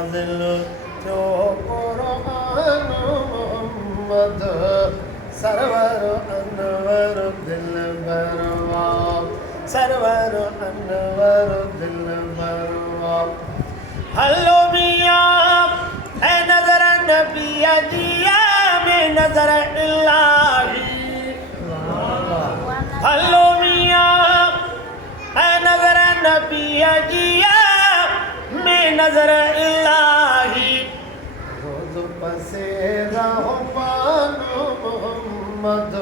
नाज़िल जो कुरान मोहम्मद सरवर अनवर दिलबरवा सरवर अनवर दिलबरवा। हल्लो मियाँ है नजर नबिया जिया में नजर इलाही। हल्लो मियाँ है नजर नबिया जिया में नजर इलाही। रोज पसेरा हो पानो मोहम्मद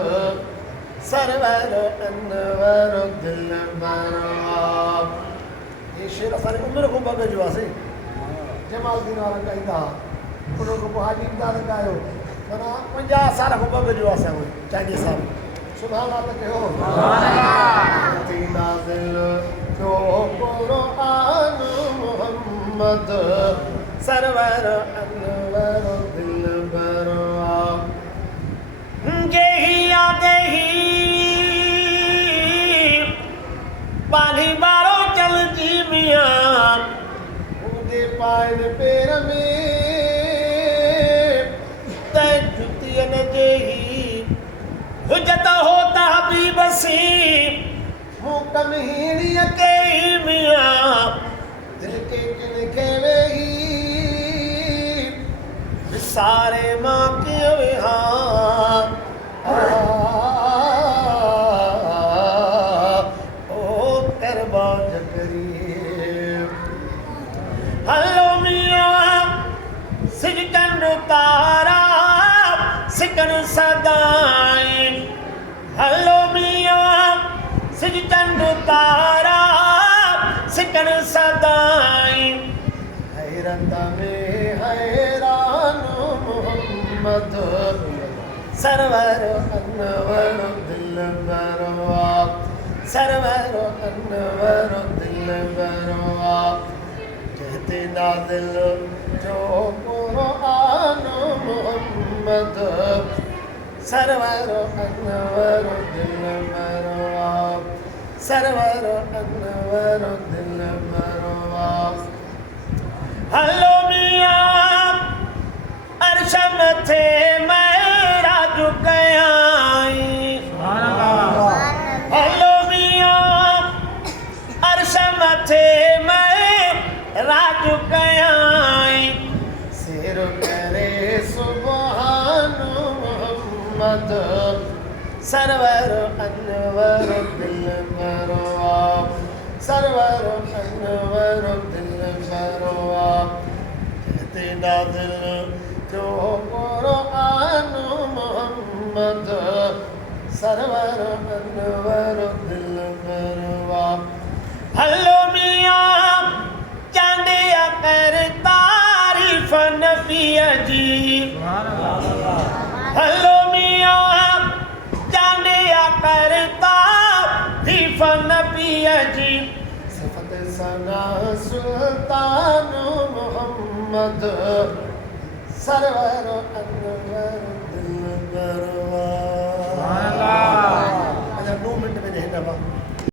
सरवर अनवर दिलबरवा। ये शेर असानी उम्र को बग जो आसे जमालुद्दीन वाला कहता उनको हाजी इमदाद गायो वरना 50 साल को बग जो आसे हो चांदी साहब सुभान अल्लाह कहो सुभान अल्लाह। तीना दिल जो कुरान मोहम्मद सरवर अनवर दिलबरवा। गेहिया गेही पानी बारो चल जी मियाँ उनके पायल पैर में तय जुतियन जेही हुजत होता भी बसी मुकम हीड़िया के मियाँ दिल के किन खेवे ही सारे माँ के विहार सिकन तारा सिकन सदाई। हल्लो मियाँ सिकन तारा सिकन सदाई। हैरत में हैरान मोहम्मद सरवर अनवर दिलबरवा सरवर अनवर दिलबरवा। कहते नाज़िल जो कुरान मोहम्मद सरवर अनवर दिलबरवा सरवर अनवर दिलबरवा। हल्लो मियाँ अर्श मथे मेरा झुकयाई। हल्लो मियाँ अर्श मथे मेरा झुकयाई। सिर करे सुभान मोहम्मद सरवर अनवर दिलबरवा सरवर अनवर दिलबरवा। कहते नाज़िल जो कुरान मोहम्मद सरवर अनवर दिलबरवा। हल्लो मियाँ चांदिया कर तारीफ नबिया जी। हल्लो मियाँ चांदिया कर तारीफ नबिया जी। सिफत सना सुल्तान मोहम्मद सरवर अनवर दिलबरवा।